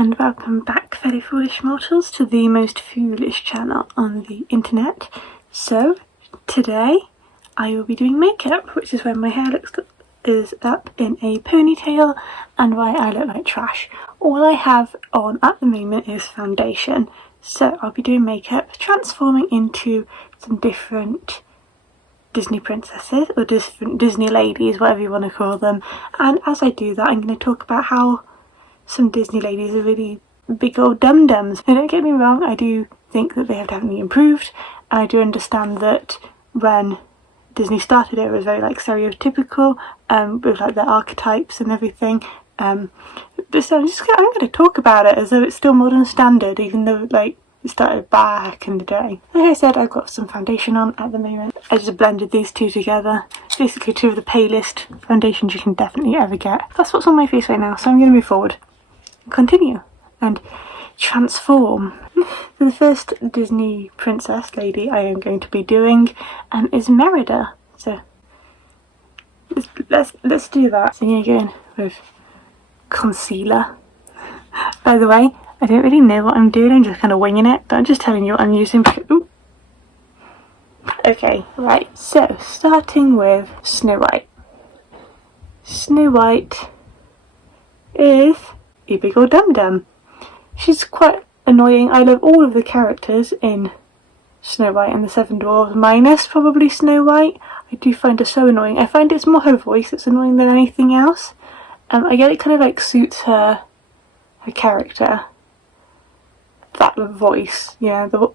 and welcome back, fellow foolish mortals, to the most foolish channel on the internet. So, today I will be doing makeup, which is when my hair is up in a ponytail and why I look like trash. All I have on at the moment is foundation, so I'll be doing makeup, transforming into some different Disney princesses, or different Disney ladies, whatever you want to call them. And as I do that, I'm going to talk about how some Disney ladies are really big old dum-dums. Now, don't get me wrong, I do think that they have definitely improved. I do understand that when Disney started it was very like stereotypical, with like their archetypes and everything. But so I'm going to talk about it as though it's still modern standard, even though like it started back in the day. Like I said, I've got some foundation on at the moment. I just blended these two together. Basically two of the palest foundations you can definitely ever get. That's what's on my face right now, so I'm going to move forward, continue, and transform. The first Disney princess lady I am going to be doing is Merida. So let's do that. So I'm going to go in with concealer. By the way, I don't really know what I'm doing, I'm just kind of winging it, but I'm just telling you what I'm using. Ooh. Okay, right, so starting with Snow White. Snow White is a big old dum-dum. She's quite annoying. I love all of the characters in Snow White and the Seven Dwarfs, minus probably Snow White. I do find her so annoying. I find it's more her voice that's annoying than anything else. I get it kind of like suits her character. That voice, yeah, the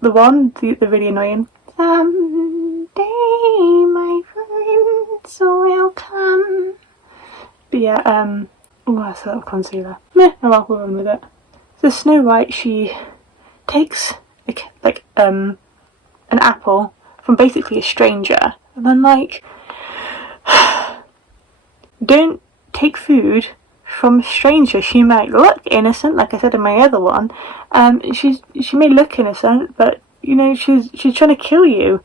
really annoying. Someday my friends will come. But yeah, oh, that's a lot of concealer. Meh, oh well, we'll run with it. So Snow White, she takes an apple from basically a stranger, and then like, don't take food from a stranger. She might look innocent, like I said in my other one. She may look innocent, but you know she's trying to kill you.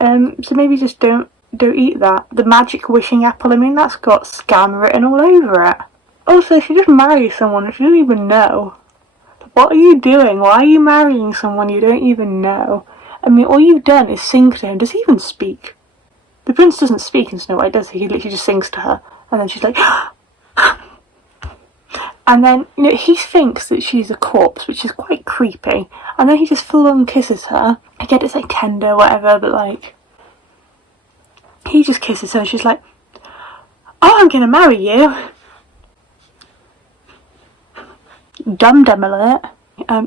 So maybe just don't eat that. The magic wishing apple. I mean, that's got scam written all over it. Also, if you just marry someone that you don't even know, what are you doing? Why are you marrying someone you don't even know? I mean, all you've done is sing to him. Does he even speak? The prince doesn't speak in Snow White, does he? He literally just sings to her, and then she's like. And then, you know, he thinks that she's a corpse, which is quite creepy. And then he just full on kisses her. I get it's like tender, whatever, but like, he just kisses her and she's like, oh, I'm gonna marry you. Dum-dum alert.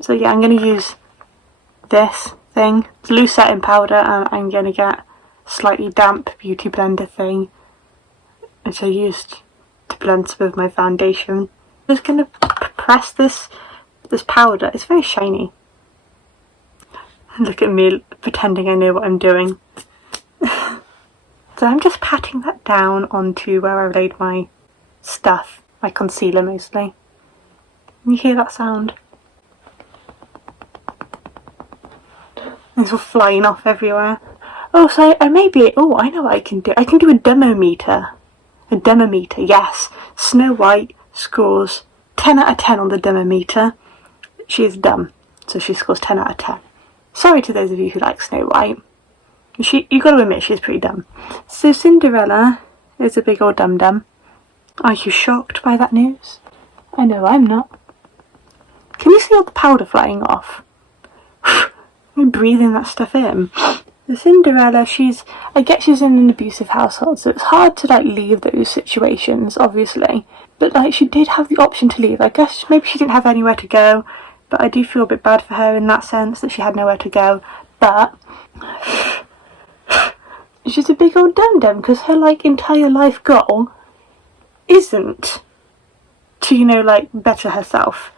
So yeah, I'm gonna use this thing. It's loose setting powder, and I'm gonna get slightly damp beauty blender thing, which I used to blend some of my foundation. I'm just going to press this powder. It's very shiny. Look at me pretending I know what I'm doing. So I'm just patting that down onto where I laid my stuff, my concealer mostly. Can you hear that sound? It's all flying off everywhere. Oh, so I know what I can do. I can do a dumb-o-metre. A dumb-o-metre, yes. Snow White scores 10 out of 10 on the dumb-o-metre. She is dumb, so she scores 10 out of 10. Sorry to those of you who like Snow White. You got to admit she's pretty dumb. So Cinderella is a big old dum-dum. Are you shocked by that news? I know I'm not. Can you see all the powder flying off? I'm breathing that stuff in. The Cinderella, I get she's in an abusive household, so it's hard to like leave those situations, obviously. But like, she did have the option to leave. I guess maybe she didn't have anywhere to go, but I do feel a bit bad for her in that sense, that she had nowhere to go. But she's a big old dum-dum, because her like entire life goal isn't to, you know, like better herself,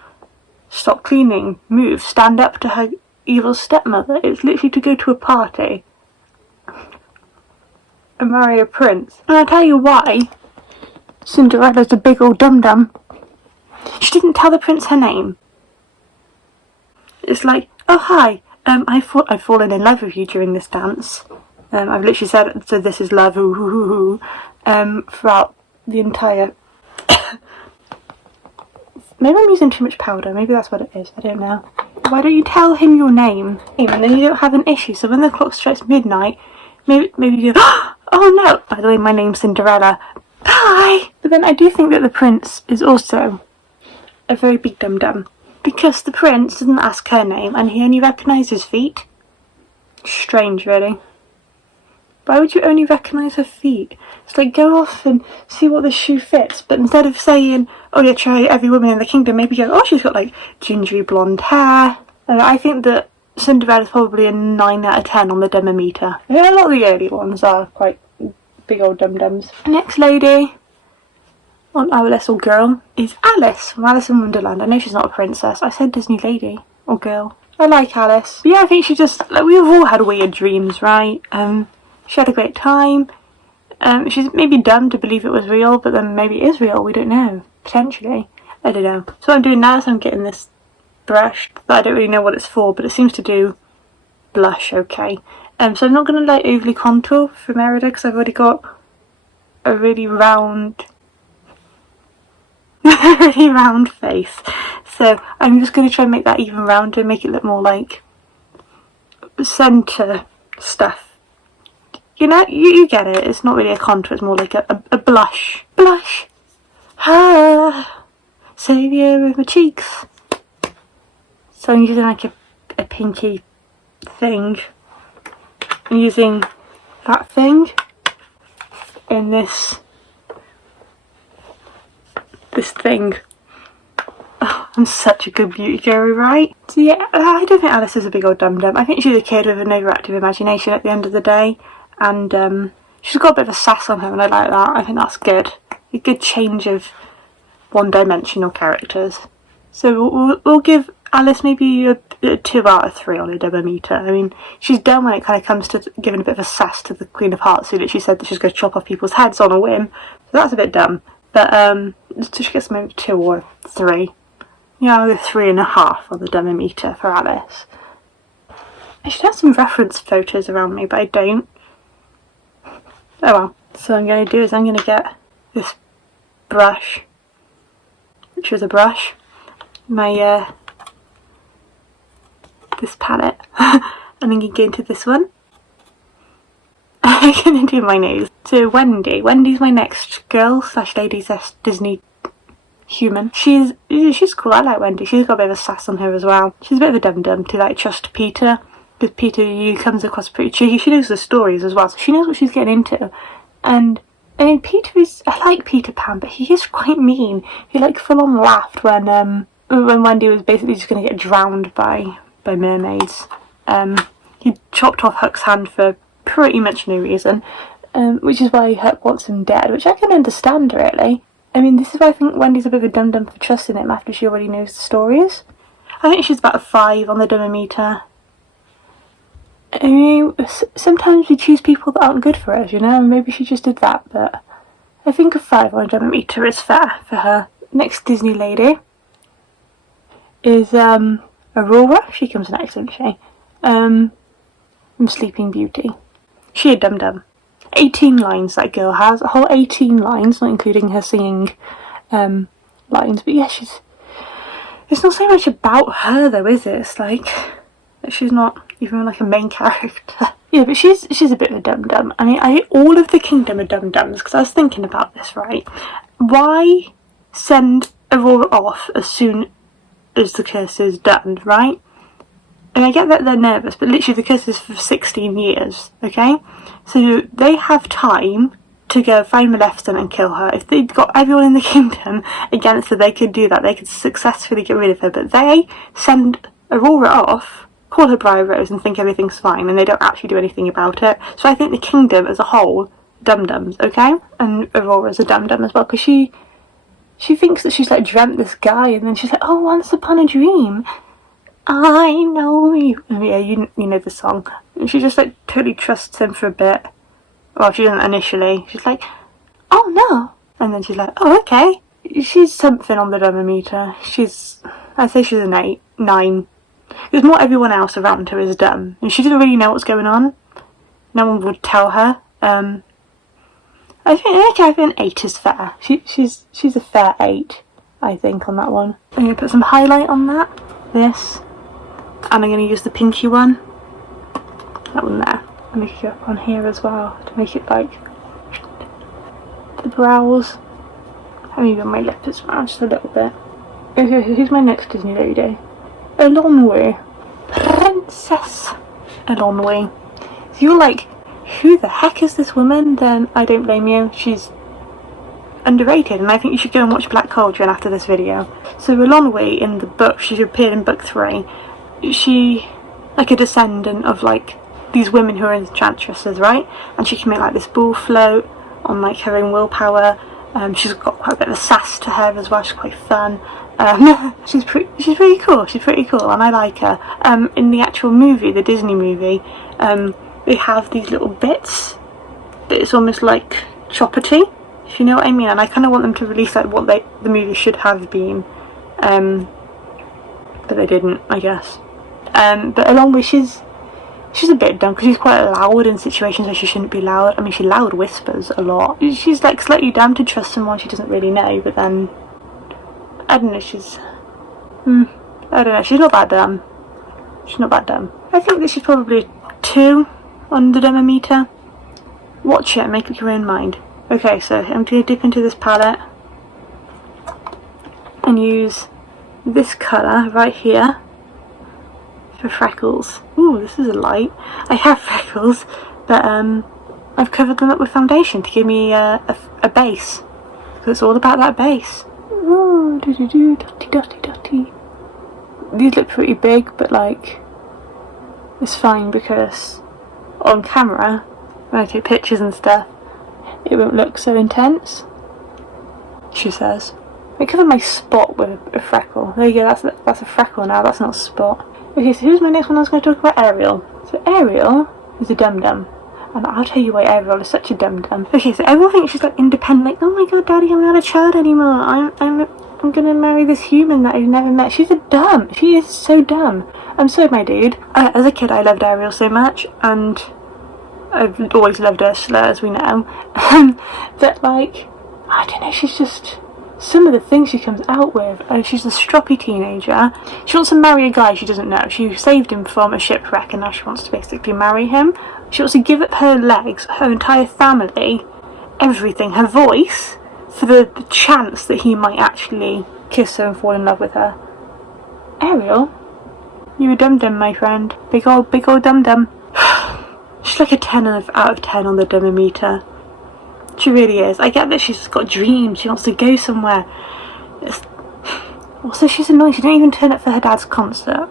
stop cleaning, move, stand up to her evil stepmother. It's literally to go to a party and marry a prince. And I'll tell you why Cinderella's a big old dum-dum. She didn't tell the prince her name. It's like, oh hi, I've fallen in love with you during this dance. I've literally said, so this is love, ooh, ooh, ooh, throughout the entire Maybe I'm using too much powder, maybe that's what it is, I don't know. Why don't you tell him your name? And then you don't have an issue, so when the clock strikes midnight, maybe you go, oh no, by the way, my name's Cinderella, bye! But then I do think that the prince is also a very big dum-dum, because the prince doesn't ask her name and he only recognises his feet. Strange, really. Why would you only recognise her feet? It's like, go off and see what this shoe fits, but instead of saying, oh yeah, try every woman in the kingdom, maybe go, oh, she's got like gingery blonde hair. And I think that Cinderella's probably a 9 out of 10 on the dumb-o-metre. Yeah, a lot of the early ones are quite big old dum-dums. Next lady on our little girl is Alice from Alice in Wonderland. I know she's not a princess. I said Disney lady or girl. I like Alice. But yeah, I think she just, like, we've all had weird dreams, right? She had a great time. She's maybe dumb to believe it was real, but then maybe it is real, we don't know. Potentially. I don't know. So what I'm doing now is I'm getting this brush that I don't really know what it's for, but it seems to do blush okay. So I'm not going to like overly contour for Merida because I've already got a really round face. So I'm just going to try and make that even rounder, make it look more like centre stuff. You know, you get it. It's not really a contour, it's more like a blush. Blush! Ah! Saviour of my cheeks. So I'm using like a pinky thing. I'm using that thing in this thing. Oh, I'm such a good beauty guru, right? So yeah, I don't think Alice is a big old dum-dum. I think she's a kid with an overactive imagination at the end of the day. And she's got a bit of a sass on her and I like that. I think that's good. A good change of one-dimensional characters. So we'll give Alice maybe a 2 out of 3 on a dumb-o-metre. I mean, she's dumb when it kind of comes to giving a bit of a sass to the Queen of Hearts, who literally said that she's going to chop off people's heads on a whim. So that's a bit dumb. But so she gets maybe 2 or 3. Yeah, I'll go 3.5 on the dumb-o-metre for Alice. I should have some reference photos around me, but I don't. Oh well. So what I'm going to do is I'm going to get this brush, which was a brush, my this palette, and I'm going to go into this one. I'm going to do my nose. So Wendy's my next girl / lady / Disney human. She's cool. I like Wendy. She's got a bit of a sass on her as well. She's a bit of a dum-dum to like trust Peter, because Peter comes across pretty cheeky. She knows the stories as well, so she knows what she's getting into. And I mean, I like Peter Pan, but he is quite mean. He like full on laughed when Wendy was basically just going to get drowned by mermaids. He chopped off Huck's hand for pretty much no reason, which is why Huck wants him dead, which I can understand really. I mean, this is why I think Wendy's a bit of a dum-dum for trusting him after she already knows the stories. I think she's about a 5 on the dumb-o-metre. I mean, sometimes we choose people that aren't good for us, you know, and maybe she just did that, but I think a 5 on a dumb-o-metre is fair for her. Next Disney lady is Aurora. She comes next, doesn't she? From Sleeping Beauty. She a dum-dum. 18 lines that girl has, a whole 18 lines, not including her singing lines, but yeah, it's not so much about her though, is it? It's like, she's not even like a main character. Yeah, but she's a bit of a dum-dum. I mean, all of the kingdom are dum-dums, because I was thinking about this, right? Why send Aurora off as soon as the curse is done, right? And I get that they're nervous, but literally the curse is for 16 years, okay? So they have time to go find Maleficent and kill her. If they'd got everyone in the kingdom against her, they could do that. They could successfully get rid of her, but they send Aurora off, call her Briar Rose and think everything's fine, and they don't actually do anything about it. So I think the kingdom as a whole, dum-dums, okay? And Aurora's a dum-dum as well, because she thinks that she's like dreamt this guy, and then she's like, oh, once upon a dream, I know you. Yeah, you know the song. And she just like totally trusts him for a bit. Well, she doesn't initially. She's like, oh no. And then she's like, oh okay. She's something on the dumb-o-metre. I'd say she's an 8, 9. Because not everyone else around her is dumb. And she doesn't really know what's going on. No one would tell her. I think an 8 is fair. She's a fair 8. I think, on that one. I'm going to put some highlight on that, this, and I'm going to use the pinky one, that one there, and make it up on here as well, to make it like the brows, and even my lip as well, just a little bit. Okay, so who's my next Disney lady? Elonwe. Princess Elonwe. So you're like, who the heck is this woman? Then I don't blame you. She's underrated, and I think you should go and watch Black Cauldron after this video. So Elonwe in the book, she appeared in book 3. She, like a descendant of like these women who are enchantresses, right? And she can make like this ball float on like her own willpower. She's got quite a bit of a sass to her as well. She's quite fun. She's pretty cool. She's pretty cool, and I like her. In the actual movie, the Disney movie, they have these little bits, but it's almost like choppity, if you know what I mean. And I kind of want them to release like what the movie should have been, but they didn't, I guess. But along with she's a bit dumb because she's quite loud in situations where she shouldn't be loud. I mean, she loud whispers a lot. She's like slightly dumb to trust someone she doesn't really know, but then I don't know. I don't know. She's not that dumb. She's not that dumb. I think that she's probably a 2 on the dumb-o-metre. Watch it and make up your own mind. Okay, so I'm going to dip into this palette and use this colour right here for freckles. Ooh, this is a light. I have freckles, but I've covered them up with foundation to give me a base. So it's all about that base. Ooh, dotty dotty dotty. These look pretty big, but like, it's fine because on camera, when I take pictures and stuff, it won't look so intense, she says. I covered my spot with a freckle. There you go, that's a freckle now, that's not a spot. Okay, so who's my next one? I was going to talk about Ariel. So Ariel is a dum-dum. And I'll tell you why Ariel is such a dum-dum. Okay, so everyone thinks she's like independent, like, oh my god, daddy, I'm not a child anymore. I'm gonna marry this human that I've never met. She's a dumb. She is so dumb. I'm sorry, my dude. As a kid, I loved Ariel so much, and I've always loved Ursula, as we know. But like, I don't know, she's just, some of the things she comes out with, she's a stroppy teenager. She wants to marry a guy she doesn't know. She saved him from a shipwreck and now she wants to basically marry him. She wants to give up her legs, her entire family, everything, her voice, for the chance that he might actually kiss her and fall in love with her. Ariel, you're a dum-dum, my friend. Big old dum-dum. She's like a 10 out of 10 on the dumb-o-metre. She really is. I get that she's got dreams, she wants to go somewhere. Also, she's annoying, she didn't even turn up for her dad's concert.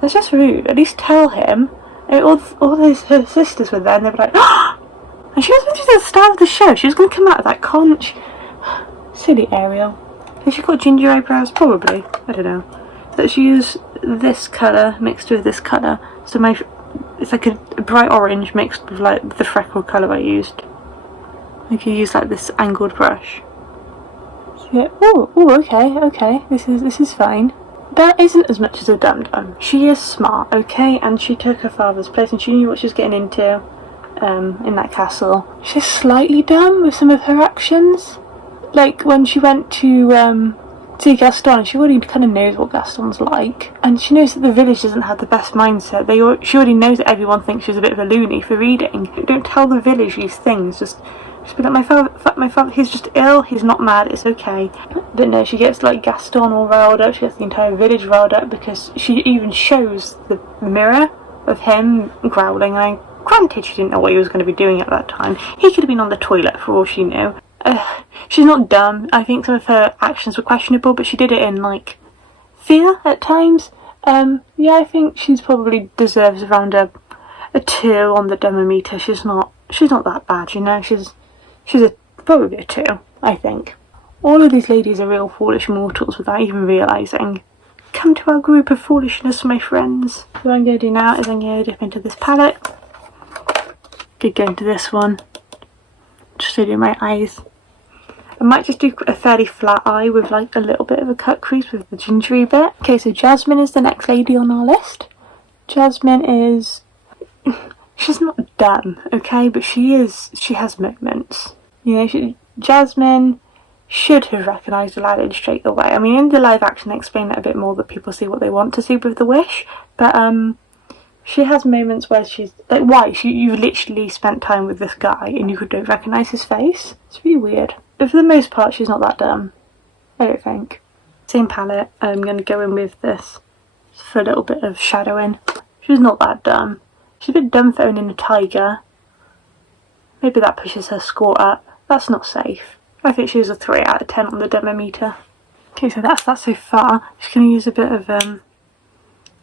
That's just rude. At least tell him. And all her sisters were there and they were like, oh! And she was meant to be the star of the show. She was going to come out of that conch. Silly Ariel. Has she got ginger eyebrows? Probably. I don't know. But she used this colour mixed with this colour. So it's like a bright orange mixed with like the freckle colour I used. I could use like this angled brush. So yeah. Oh, okay. This is fine. That isn't as much as a dum-dum. She is smart, okay, and she took her father's place and she knew what she was getting into in that castle. She's slightly dumb with some of her actions. Like when she went to see Gaston, she already kind of knows what Gaston's like, and she knows that the village doesn't have the best mindset. She already knows that everyone thinks she's a bit of a loony for reading. Don't tell the village these things. Just be like, my father, he's just ill, he's not mad, it's okay. But no, she gets like Gaston all riled up, she gets the entire village riled up because she even shows the mirror of him growling. And granted, she didn't know what he was going to be doing at that time. He could have been on the toilet for all she knew. She's not dumb. I think some of her actions were questionable, but she did it in like fear at times. Yeah, I think she's probably deserves around a 2 on the dumb-o-metre. She's not that bad, you know. She's probably a 2, I think. All of these ladies are real foolish mortals without even realising. Come to our group of foolishness, my friends. What I'm going to do now is I'm going to dip into this palette. Could go into this one. Just to do my eyes. I might just do a fairly flat eye with like a little bit of a cut crease with the gingery bit. Okay, so Jasmine is the next lady on our list. Jasmine is... she's not dumb, okay, but she has moments. You know, Jasmine should have recognised Aladdin straight away. I mean, in the live action they explain it a bit more, that people see what they want to see with the wish, but she has moments where she's like, why? You've literally spent time with this guy and you don't recognise his face? It's really weird. But for the most part, she's not that dumb, I don't think. Same palette, I'm going to go in with this for a little bit of shadowing. She's not that dumb. She's a bit dumb for owning a tiger. Maybe that pushes her score up. That's not safe. I think she's a 3 out of 10 on the dumb-o-metre. Okay, so that's that so far. I'm just going to use a bit of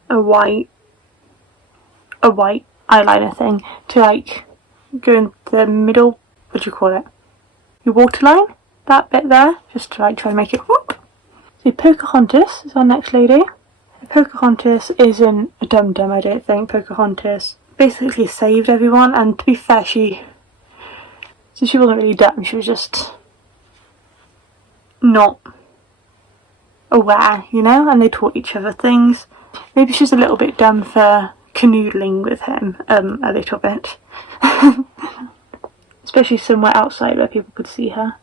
a white eyeliner thing to like go in the middle, what do you call it? Your waterline? That bit there, just to like try and make it whoop. So Pocahontas is our next lady. Pocahontas isn't a dum-dum, I don't think. Pocahontas basically saved everyone, and to be fair, she wasn't really dumb, she was just not aware, you know, and they taught each other things. Maybe she's a little bit dumb for canoodling with him a little bit. Especially somewhere outside where people could see her.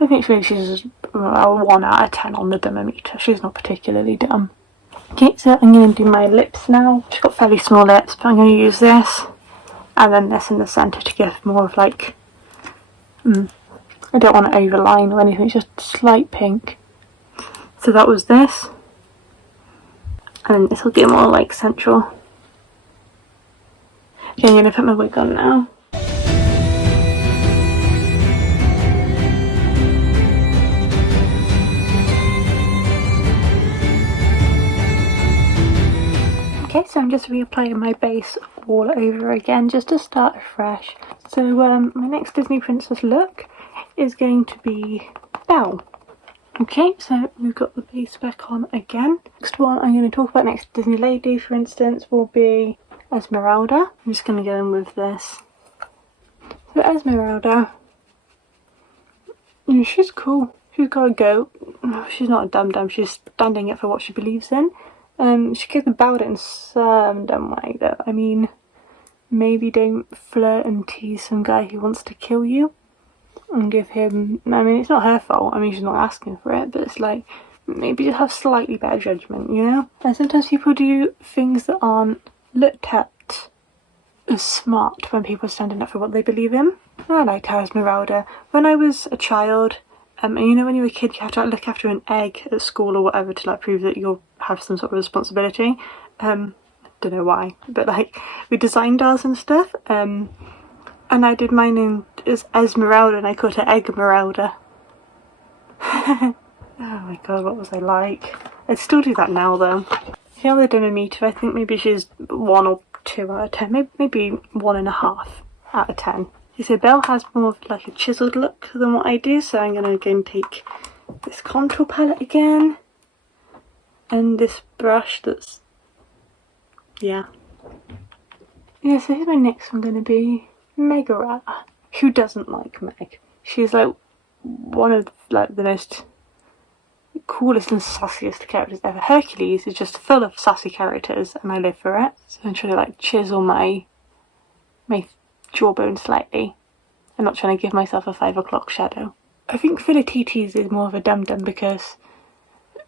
I think maybe she's a 1 out of 10 on the dumb-o-metre. She's not particularly dumb. Okay, so I'm going to do my lips now. She's got fairly small lips, but I'm going to use this and then this in the centre to give more of like, I don't want to overline or anything, it's just slight pink. So that was this, and this will get more like central. Okay, I'm going to put my wig on now. Okay, so I'm just reapplying my base all over again just to start afresh. So my next Disney princess look is going to be Belle. Okay, so we've got the base back on again. Next one I'm going to talk about, next Disney lady for instance, will be Esmeralda. I'm just going to go in with this. So Esmeralda, she's cool. She's got a goat. She's not a dum-dum, she's standing up for what she believes in. She goes about it in some dumb way though. I mean, maybe don't flirt and tease some guy who wants to kill you and give him, I mean, it's not her fault, I mean, she's not asking for it, but it's like, maybe just have slightly better judgment, you know? And sometimes people do things that aren't looked at as smart when people are standing up for what they believe in. I liked Esmeralda. When I was a child, and you know when you're a kid you have to like, look after an egg at school or whatever to like prove that you'll have some sort of responsibility. Don't know why, but like we designed ours and stuff, and I did mine as Esmeralda and I called her Egmeralda. Oh my god, what was I like? I'd still do that now though. Yeah, the dumb-o-metre, I think maybe she's 1 or 2 out of 10, maybe 1.5 out of 10. So Belle has more of like a chiselled look than what I do, so I'm going to go and take this contour palette again and this brush that's, yeah. Yeah, so here's my next one going to be Megara. Who doesn't like Meg? She's like one of like the most coolest and sassiest characters ever. Hercules is just full of sassy characters and I live for it. So I'm trying to like chisel my jawbone slightly. I'm not trying to give myself a 5 o'clock shadow. I think Philoctetes is more of a dum-dum because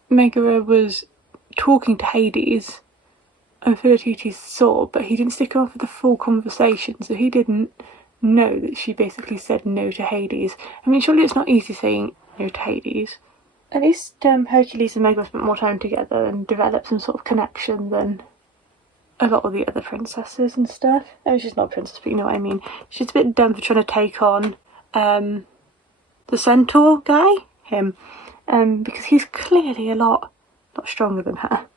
Megara was talking to Hades and Philoctetes saw, but he didn't stick around for the full conversation, so he didn't know that she basically said no to Hades. I mean, surely it's not easy saying no to Hades. At least Hercules and Megara spent more time together and developed some sort of connection than a lot of the other princesses and stuff. I mean, she's not a princess, but you know what I mean. She's a bit dumb for trying to take on the centaur guy, him, because he's clearly a lot stronger than her.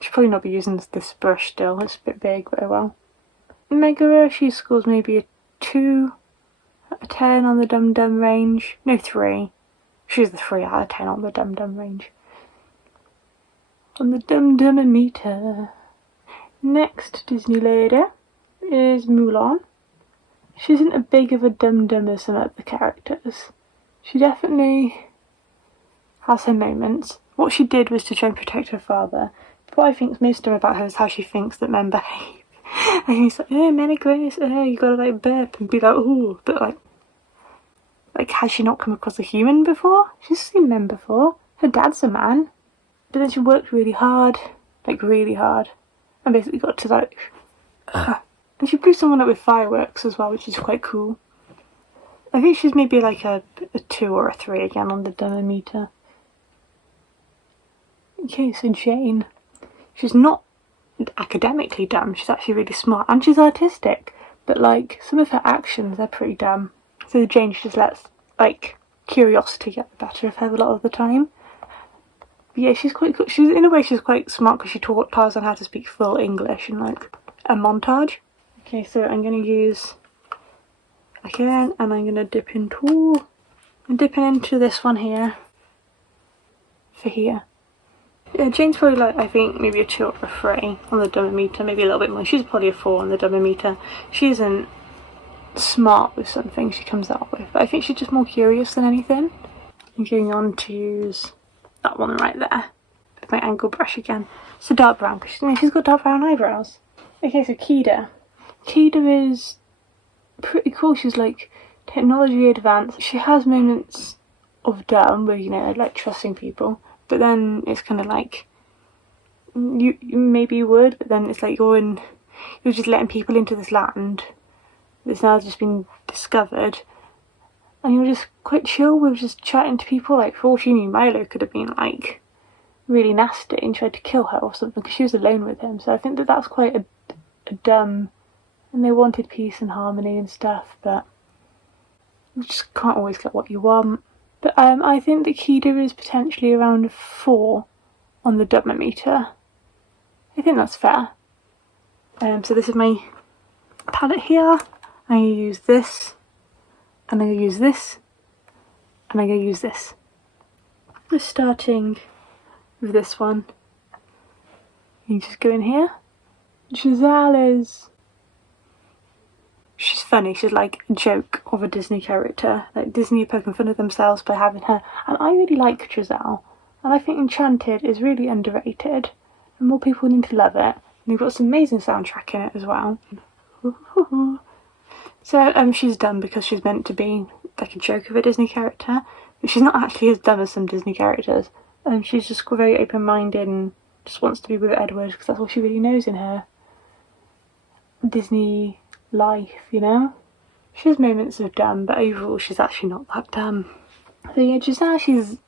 She'll probably not be using this brush still, it's a bit big, but oh well. Megara, she scores maybe a 2 out of 10 on the dum-dum range. No, 3. She's the 3 out of 10 on the dum-dum range. On the dumb-o-metre. Next Disney lady is Mulan. She isn't as big of a dum-dum as some other characters. She definitely has her moments. What she did was to try and protect her father. But what I think is most dumb about her is how she thinks that men behave. And he's like, oh, men are gross, oh, you gotta like burp and be like, ooh, but like, Like, has she not come across a human before? She's seen men before. Her dad's a man. But then she worked really hard. Like, really hard. And basically got to, like... And she blew someone up with fireworks as well, which is quite cool. I think she's maybe like a 2 or a 3 again on the dumb-o-metre. Okay, so Jane. She's not academically dumb, she's actually really smart. And she's artistic. But, like, some of her actions, they're pretty dumb. So Jane, she just lets, like, curiosity get the better of her a lot of the time. But yeah, she's quite cool. She's, in a way, she's quite smart because she taught Tarzan how to speak full English in, like, a montage. Okay, so I'm going to use again, and I'm going to dip into... I'm dipping into this one here. For here. Yeah, Jane's probably like, I think, maybe a 2 or a 3 on the dumb-o-metre, maybe a little bit more. She's probably a 4 on the dumb-o-metre. She isn't smart with some things she comes out with, but I think she's just more curious than anything. I'm going on to use that one right there with my angle brush again. It's a dark brown because she's got dark brown eyebrows. Okay, so Kida. Kida is pretty cool. She's like technology advanced. She has moments of dumb where, you know, like trusting people, but then it's kind of like you maybe you would, but then it's like you're just letting people into this land that's now just been discovered, and you're just quite chill with just chatting to people. Like, for all she knew, Milo could have been like really nasty and tried to kill her or something because she was alone with him. So I think that that's quite a dumb, and they wanted peace and harmony and stuff, but you just can't always get what you want. But I think that Kida is potentially around a 4 on the dumb-o-metre. I think that's fair. So this is my palette here. I'm going to use this, and I'm going to use this, and I'm going to use this. Just starting with this one. You just go in here. Giselle is... she's funny. She's like a joke of a Disney character. Like, Disney are poking fun of themselves by having her. And I really like Giselle. And I think Enchanted is really underrated. And more people need to love it. And they've got some amazing soundtrack in it as well. So she's dumb because she's meant to be like a joke of a Disney character. But she's not actually as dumb as some Disney characters. She's just very open-minded and just wants to be with Edward because that's all she really knows in her Disney life, you know? She has moments of dumb, but overall she's actually not that dumb. So yeah, just now she's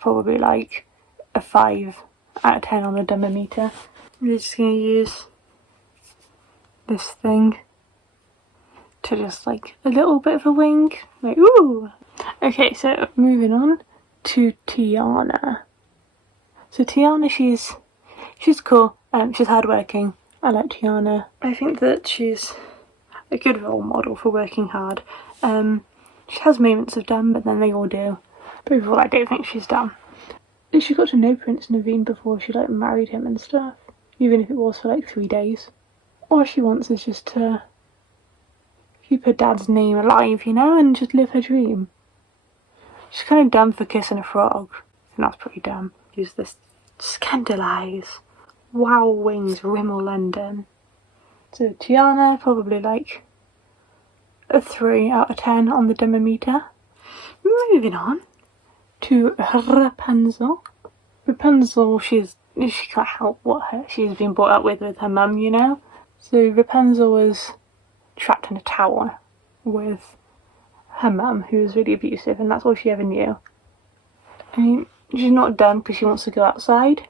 probably like a 5 out of 10 on the dumb-o-metre. I'm just going to use this thing to just like a little bit of a wing. Like, ooh! Okay, so moving on to Tiana. So Tiana, she's cool. She's hardworking. I like Tiana. I think that she's a good role model for working hard. She has moments of dumb, but then they all do. But overall, I don't think she's dumb. She got to know Prince Naveen before she like married him and stuff, even if it was for like 3 days. All she wants is just to keep her dad's name alive, you know, and just live her dream. She's kind of dumb for kissing a frog, and that's pretty dumb. Use this Scandalise. Wow Wings, Rimmel London. So Tiana, probably like a 3 out of 10 on the dumb-o-metre. Moving on to Rapunzel. Rapunzel, she can't help what she's been brought up with her mum, you know. So Rapunzel was trapped in a tower with her mum, who was really abusive, and that's all she ever knew. I mean, she's not dumb because she wants to go outside.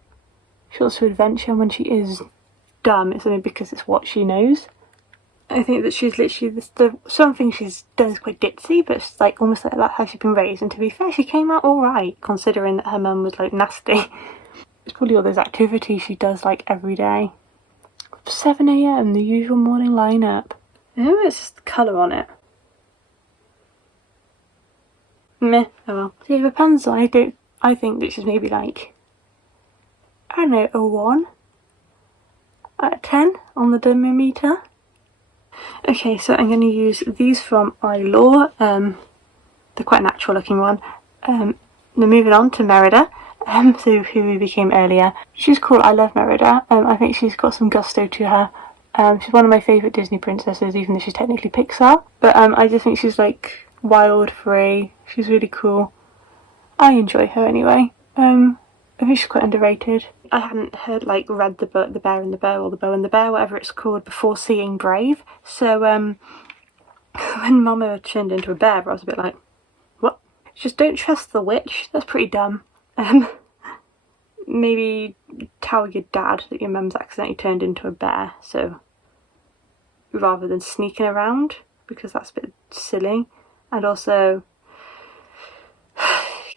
She wants to adventure, and when she is dumb, it's only because it's what she knows. I think that she's literally something she's done is quite ditzy, but it's like almost like that's how she's been raised. And to be fair, she came out alright, considering that her mum was like nasty. It's probably all those activities she does like every day. 7 AM, the usual morning lineup. Oh, it's just the colour on it. Meh, oh well. So yeah, Rapunzel, I think that she's maybe like, I don't know, a 1 out of 10 on the dumb-o-metre. Okay, so I'm going to use these from iLaw. They're quite a natural looking one. Then moving on to Merida, so who we became earlier. She's cool, I love Merida. I think she's got some gusto to her. She's one of my favourite Disney princesses, even though she's technically Pixar. But I just think she's like wild, free. She's really cool. I enjoy her anyway. I think she's quite underrated. I hadn't read the book The Bear and the Bow, or The Bow and the Bear, whatever it's called, before seeing Brave. So when Mama turned into a bear, I was a bit like, what? Just don't trust the witch. That's pretty dumb. Maybe tell your dad that your mum's accidentally turned into a bear, so rather than sneaking around, because that's a bit silly. And also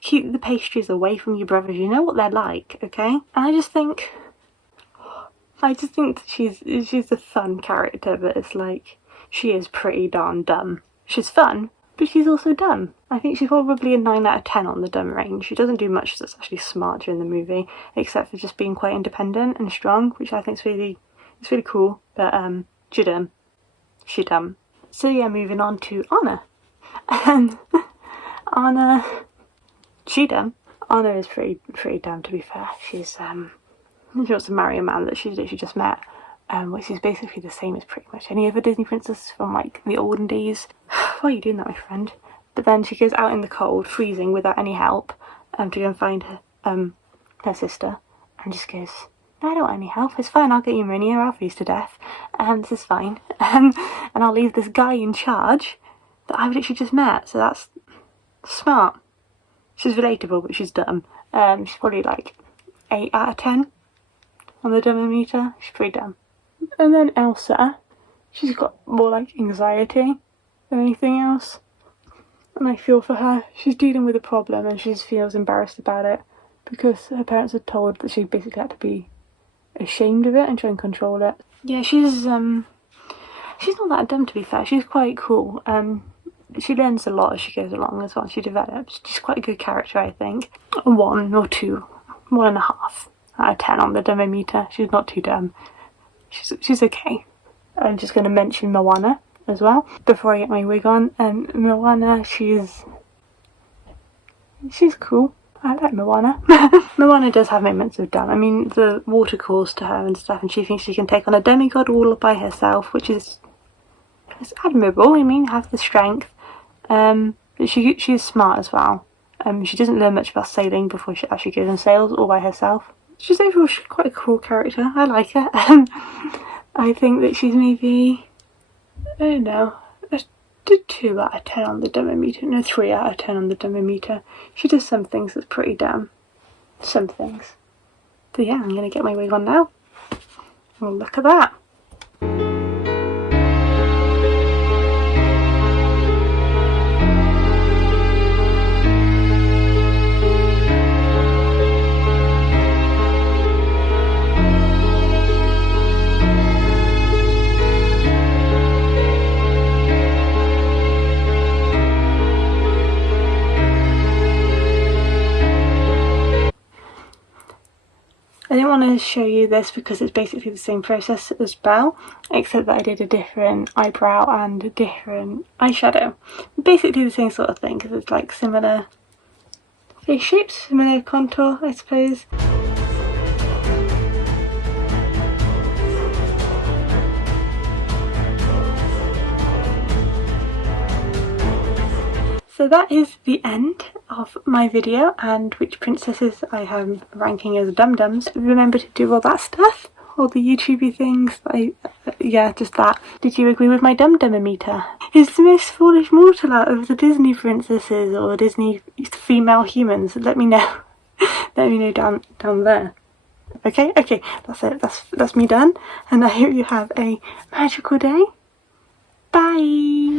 keep the pastries away from your brothers. You know what they're like, okay? And I just think that she's a fun character, but it's like, she is pretty darn dumb. She's fun, but she's also dumb. I think she's probably a 9 out of 10 on the dumb range. She doesn't do much that's actually smart during the movie, except for just being quite independent and strong, which I think is really cool. But she's dumb. She's dumb. So yeah, moving on to Anna. Anna, she dumb. Anna is pretty dumb, to be fair. she wants to marry a man that she just met, which is basically the same as pretty much any other Disney princess from like the olden days. Why are you doing that, my friend? But then she goes out in the cold, freezing, without any help, to go and find her sister, and just goes, no, I don't want any help, it's fine, I'll get you money or I'll freeze to death, this is fine, and I'll leave this guy in charge that I've literally just met. So that's smart. She's relatable, but she's dumb. She's probably like 8 out of 10 on the dumb-o-metre. She's pretty dumb. And then Elsa, she's got more like anxiety than anything else, and I feel for her. She's dealing with a problem and she feels embarrassed about it because her parents had told that she basically had to be ashamed of it and try and control it. Yeah, she's not that dumb, to be fair. She's quite cool. She learns a lot as she goes along as well. She develops. She's quite a good character, I think. 1 or 2, 1.5 out of 10 on the dumb-o-metre. She's not too dumb. She's okay. I'm just going to mention Moana as well before I get my wig on. Moana, she's cool. I like Moana. Moana does have moments of dumb. I mean, the water calls to her and stuff, and she thinks she can take on a demigod all by herself, which is admirable. I mean, has the strength. She's smart as well. She doesn't learn much about sailing before she actually goes and sails all by herself. She's overall quite a cool character. I like her. I think that she's maybe, I don't know, a 2 out of 10 on the dumb-o-metre. No, 3 out of 10 on the dumb-o-metre. She does some things that's pretty dumb. Some things. But yeah, I'm going to get my wig on now. Well, look at that. I didn't want to show you this because it's basically the same process as Belle, except that I did a different eyebrow and a different eyeshadow. Basically the same sort of thing, because it's like similar face shapes, similar contour, I suppose. So that is the end of my video and which princesses I am ranking as dum-dums. Remember to do all that stuff, all the YouTubey things. Yeah, just that. Did you agree with my dum-dum-o-metre? Who's the most foolish mortal out of the Disney princesses or Disney female humans? Let me know. Let me know down there. Okay, that's it. That's me done. And I hope you have a magical day. Bye!